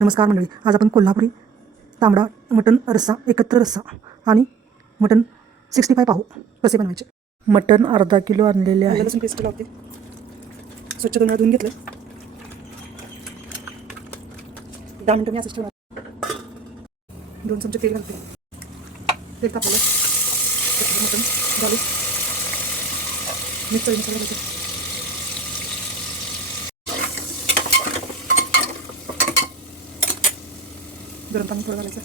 नमस्कार मंडळी आज आपण कोल्हापुरी तांबडा मटण रस्सा एकत्र रस्सा आणि मटण सिक्स्टी फाय पाहू. कसे बनवायचे? मटण अर्धा किलो आणलेले आहे. लसूण पेस्ट लावते. स्वच्छ दोन वेळा धुवून घेतलं. दहा मिनटं मी असंच ठेवणार. दोन चमचे तेल घालते. तेल त्याच्यात मटण घालू मिक्स मसाला गरम पाणी थोडं घालायचं.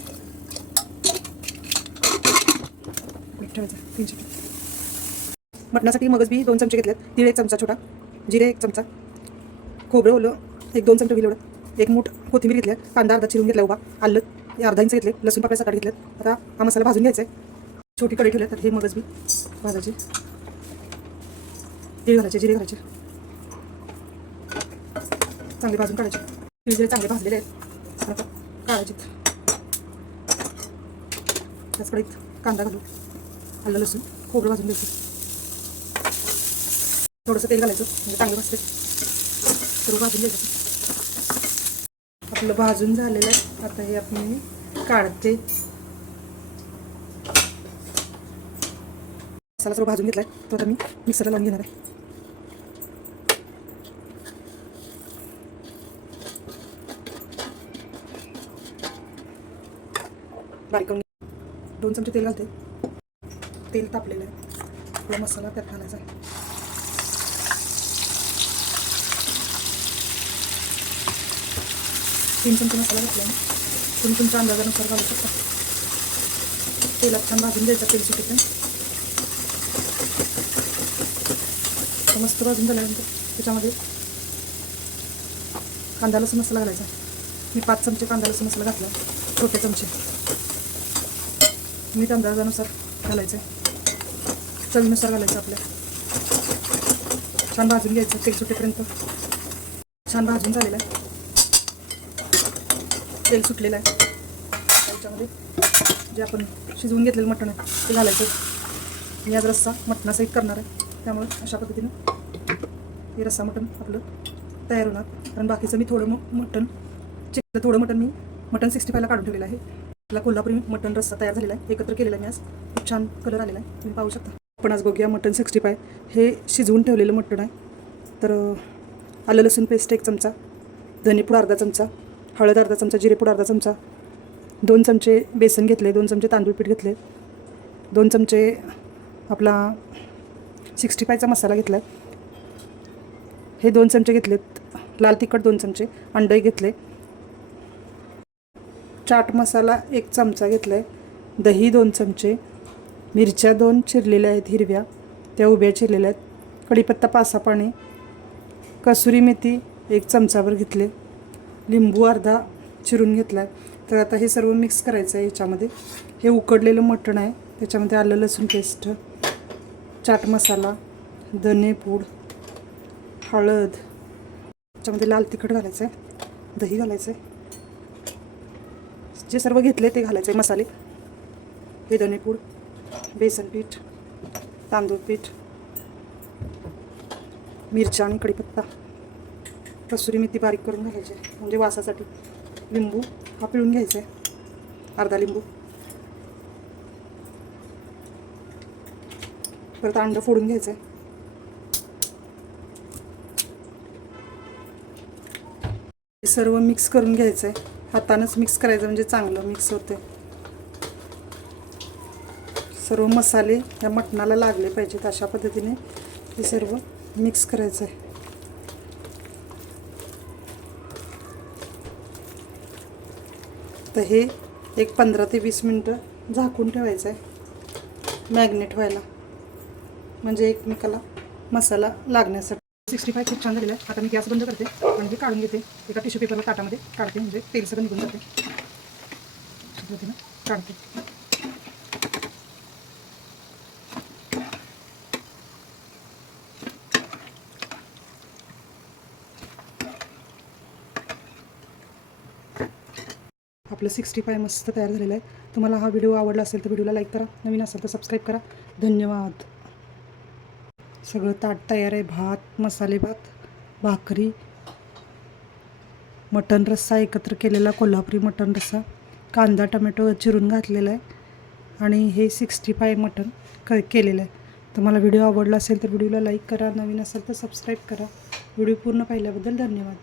मीठ ठेवायचं तीन मटणासाठी मगज बी दोन चमचे घेतलेत. तीळ एक चमचा छोटा जिरे एक चमचा खोबरं ओलं एक दोन चमचे विलवडं एक मूठ कोथिंबीर घेतल्या कांदा अर्धा चिरून घेतला उभा. आलं हे अर्धा इंच घेतले लसूण पाकळ्या सकाळी घेतल्यात आता हा मसाला भाजून घ्यायचा आहे. छोटी कढई ठेवली तर हे मगज बी भाजायचे. तीळ घालायचे जिरे घालायचे. चांगले भाजून काढायचे. तिळ जिरे चांगले भाजलेले आहेत. आता काढायचे त्याच कढईत कांदा घालू आलं लसूण खोबरं भाजून घ्यायचं थोडंसं तेल घालायचं म्हणजे चांगलं भाजते सर्व भाजून घ्यायचं. आपलं भाजून झालेलं आहे. आता हे आपण मी काढते. मसाला सर्व भाजून घेतलाय. तो आता मी मिक्सरला लावून घेणार आहे. बारीक करून दोन चमचे तेल घालते. तेल तापलेलं आहे. आपला मसाला त्यात घालायचा आहे. तीन चमचे मसाला घातला मी तुम्ही तुमच्या अंदाजानुसार घालू शकता. तेलात छान भाजून द्यायचा तेल सुटेपर्यंत. मस्त भाजून झाल्यानंतर त्याच्यामध्ये कांदा लसूण मसाला घालायचा मी पाच चमचे कांदा लसूण मसाला घातला छोटे चमचे. मीठ अंदाजानुसार घालायचं आहे चवीनुसार घालायचं आपल्या. छान भाजून घ्यायचं तेल सुटेपर्यंत. छान भाजून झालेलं आहे. तेल सुटलेलं आहे. त्याच्यामध्ये जे आपण शिजवून घेतलेलं मटण आहे ते घालायचं. मी आज रस्सा मटणासहित करणार आहे. त्यामुळे अशा पद्धतीनं हे रस्सा मटण आपलं तयार होणार. कारण बाकीचं मी थोडं मग मटण चिकलं थोडं मटण मी मटण सिक्स्टी फायला काढून ठेवलेलं आहे. आपला कोल्हापुरी मटण रस्सा तयार झालेला आहे. एकत्र केलेला मी आज. खूप छान कलर आलेला आहे. तुम्ही पाहू शकता. आपण आज बघूया मटन सिक्स्टी फाय हे शिजवून ठेवलेलं मटण आहे. तर आलं लसूण पेस्ट एक चमचा धनेपूड अर्धा चमचा हळद अर्धा चमचा जिरेपूड अर्धा चमचा दोन चमचे बेसन घेतले दोन चमचे तांदूळ पीठ घेतले दोन चमचे आपला सिक्स्टी फायचा मसाला घेतला आहे हे दोन चमचे घेतलेत लाल तिखट दोन चमचे अंडे घेतले चाट मसाला एक चमचा घेतला आहे दही दोन चमचे. मिरच्या दोन चिरलेल्या आहेत हिरव्या. त्या उभ्या चिरलेल्या आहेत. कढीपत्ता पासा पाणी. कसुरी मेथी एक चमचाभर घेतले. लिंबू अर्धा चिरून घेतला आहे तर आता हे सर्व मिक्स करायचं आहे ह्याच्यामध्ये. हे उकडलेलं मटण आहे. त्याच्यामध्ये आलं लसूण पेस्ट चाट मसाला धनेपूड हळद. त्याच्यामध्ये लाल तिखट घालायचं आहे दही घालायचं आहे जे सर्व घेतले ते घालायचे मसाले. हे धनेपूड बेसन पीठ तांदूळ पीठ मिरच्या आणि कढीपत्ता. कसुरी मेथी बारीक करून घालायची आहे, म्हणजे वासासाठी लिंबू हा पिळून घ्यायचा आहे. अर्धा लिंबू. परत अंड फोडून घ्यायचं आहे. सर्व मिक्स करून घ्यायचं आहे. हातानंच मिक्स करायचं म्हणजे चांगलं मिक्स होते सर्व मसाले या मटणाला लागले पाहिजेत अशा पद्धतीने हे सर्व मिक्स करायचं आहे तर हे एक पंधरा ते वीस मिनटं झाकून ठेवायचं आहे मॅग्नेट व्हायला. म्हणजे एकमेकाला मसाला लागण्यासाठी. सिक्स्टी फाय खूप छान झालेलं आहे. आता मी गॅस बंद करते आणि ते काढून घेते. एका टिश्यू पेपरला ताटामध्ये काढते. म्हणजे तेल सगळं निघून जाते. ना. काढते. आपलं सिक्स्टी फाय मस्त तयार झालेलं आहे. तुम्हाला हा व्हिडिओ आवडला असेल तर व्हिडिओला लाईक करा. नवीन असेल तर सबस्क्राईब करा. धन्यवाद. सगळं ताट तयार आहे भात मसाले भात भाकरी मटण रस्सा एकत्र केलेला कोल्हापुरी मटण रस्सा कांदा टमॅटो चिरून घातलेला आहे आणि हे सिक्स्टी फाय मटण क केलेलं आहे. तर मला व्हिडिओ आवडला असेल तर व्हिडिओला लाईक करा नवीन असेल तर सबस्क्राईब करा. व्हिडिओ पूर्ण पाहिल्याबद्दल धन्यवाद.